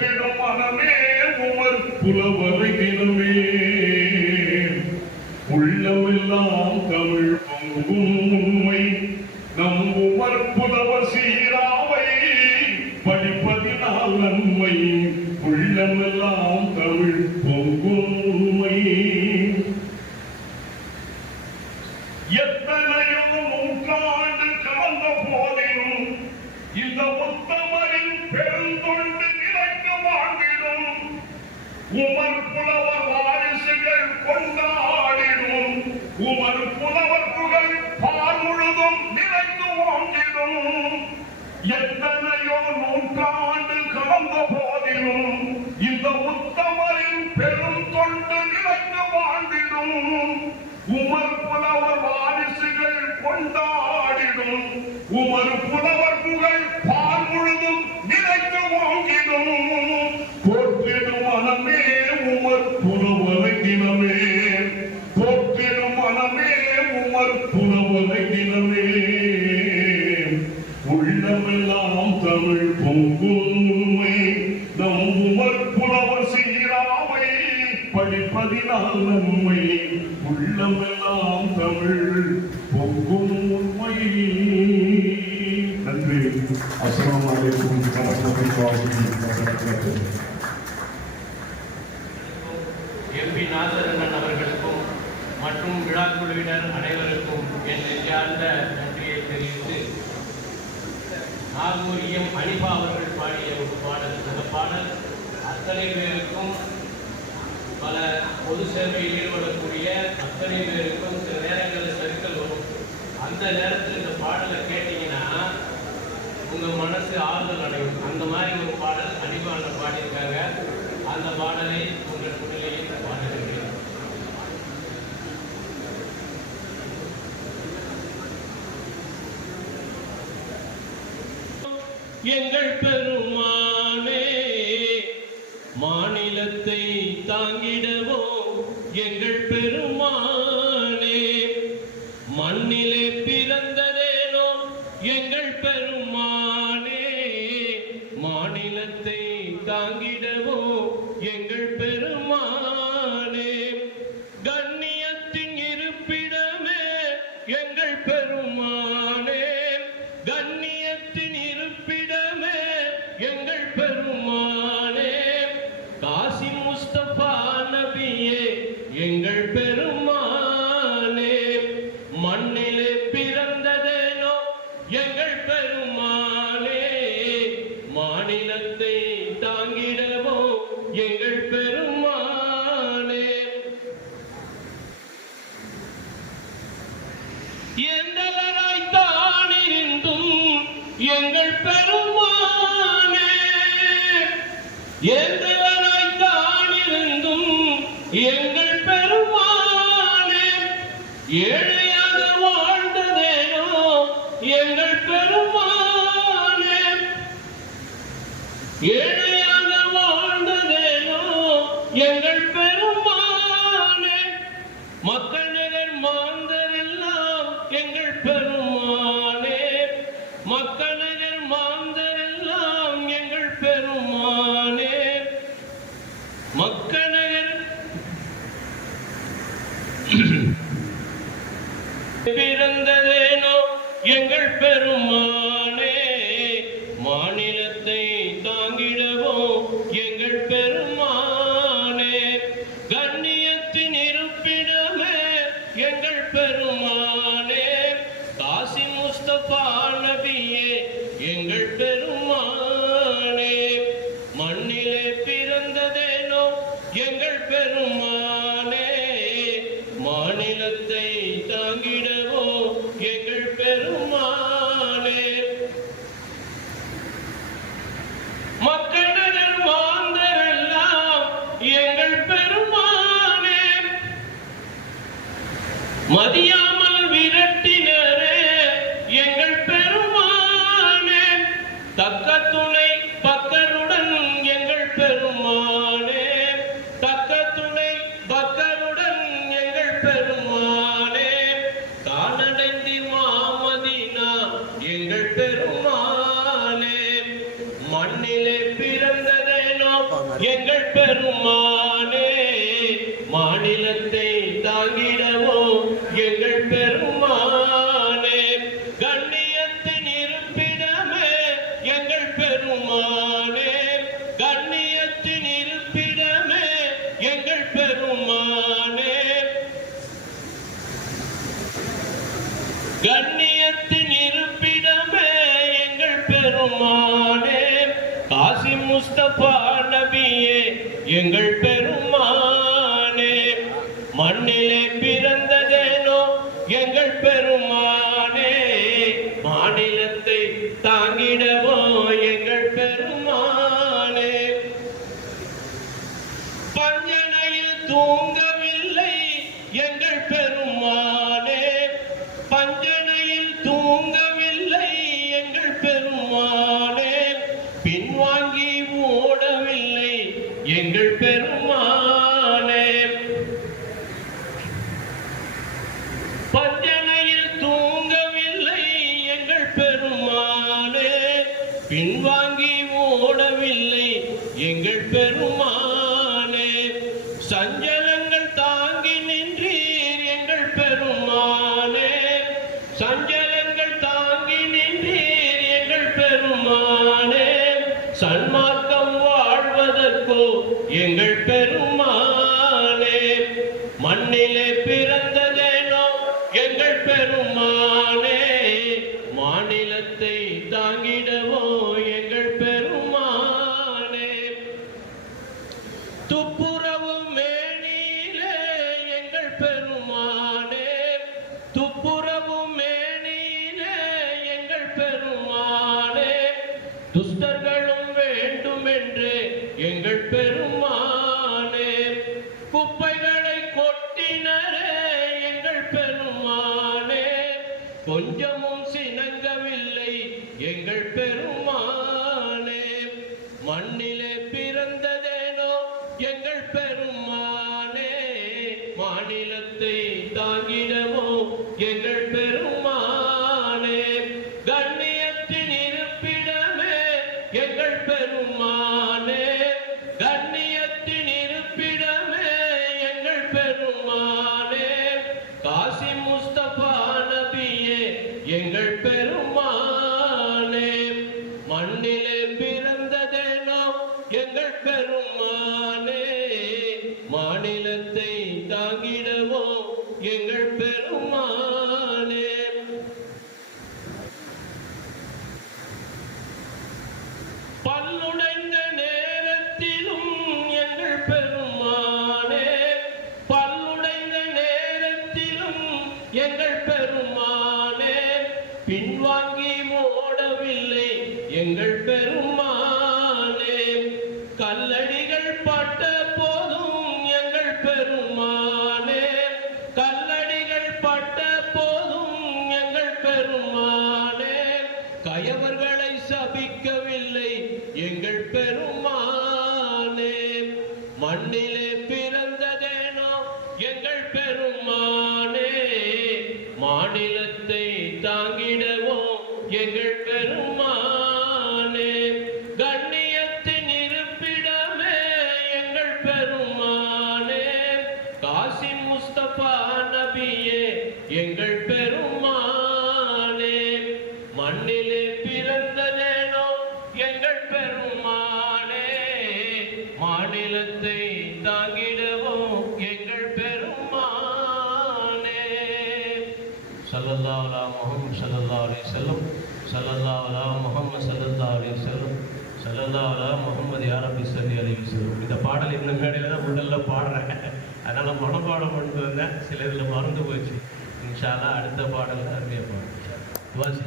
போற்றிடும் மனமே உமர் புலவரை தினமே உள்ளமெல்லாம் தமிழ் பொங்கும் உண்மை நம் உமர் புலவர் சீராவை படிப்பதினால் நன்மை. உள்ளமெல்லாம் தமிழ் பொங்கும் எத்தனையோ நூற்றாண்டு கடந்த போதிலும் இந்த உத்தமரின் பெரும் தொண்டு நிலைத்து வாழ்ந்திடும். உமர் புலவர் வாரிசுகள் கொண்டாடிடும். உமர் புலவர் புகழ் பால் முழுதும் நிலைத்து வாங்கிடும் போற்றிடும் எம்பி நாசரண்ணன் அவர்களுக்கும் மற்றும் விழா குழுவினர் அனைவருக்கும் என் நெஞ்சார்ந்த நன்றியை தெரிவித்து நாகூரியம் அனிபா அவர்கள் பாடிய ஒரு பாடல் அந்த பாடல் அத்தனை பேருக்கும் பல பொது சேவையில் ஈடுபடக்கூடிய அத்தனை பேருக்கும் சில நேரங்களில் சறுக்கல் வரும். அந்த நேரத்தில் இந்த பாடலை கேட்டீங்கன்னா உங்கள் மனசு ஆறுதல் அடையும் அந்த மாதிரி ஒரு பாடல் அனிபான பாடியிருக்காங்க. அந்த பாடலை உங்கள் முன்னிலையில் பாடுகிறேன் எங்கள் பெருமானே மாநிலத்தை தாங்கிடவோ எங்கள் பெருமானே மண்ணில் எங்கள் பெருமா ஏந்தவராய் தானிருந்தும் எங்கள் பெருமானே ஏழையாக வாழ்ந்ததேனோ எங்கள் பெருமானே. ஏழையாக வாழ்ந்ததேனோ எங்கள் பெருமானே. மக்கள் நகர் மாந்தரெல்லாம் எங்கள் மதியாமல் விரட்டினரே எங்கள் பெருமானே. தக்க துணை பக்கருடன் எங்கள் பெருமானே. முஸ்தபா நபியே எங்கள் பெருமானே மண்ணிலே எங்கள் பெருமானே சஞ்சலங்கள் தாங்கி நின்றீர் எங்கள் பெருமானே. சஞ்சலங்கள் தாங்கி நின்றீர் எங்கள் பெருமானே. சன்மார்க்கம் வாழ்வதற்கோ எங்கள் பெருமானே. மண்ணிலே பிறந்ததேனோ எங்கள் பெருமா எங்கள் பெருமானே குப்பைகளை கொட்டினரே எங்கள் பெருமானே. கொஞ்சமும் சினங்கவில்லை எங்கள் பெருமானே. மண்ணிலே பிறந்ததேனோ எங்கள் பெருமானே. மாநிலத்தை தாங்கிடவோ எங்கள் எங்கள் பெருமானே மாநிலத்தை தாங்கிடவோ எங்கள் பெருமானே. பல்லுடைந்த நேரத்திலும் எங்கள் பெருமானே பல்லுடைந்த நேரத்திலும் எங்கள் பெருமானே. பின்வாங்க மண்ணிலே பிறந்ததேனோ எங்கள் பெருமானே. மாநிலத்தை தாங்கிடவோ எங்கள் பெருமானே. கண்ணியத்தின் இருப்பிடமே எங்கள் பெருமானே. காசி முஸ்தபா நபியே எங்கள் அல்லாஹ் அலா முஹம்மது யா ரப்பி இந்த பாடல் இந்த மேடையில் தான் முதல்ல பாடுறேன். அதனால் மனப்பாடம் பண்ணிட்டு வந்தேன். சில இதில் மறந்து போச்சு இன்ஷாலா அடுத்த பாடல் அருமையாக பாடுறேன் வாசி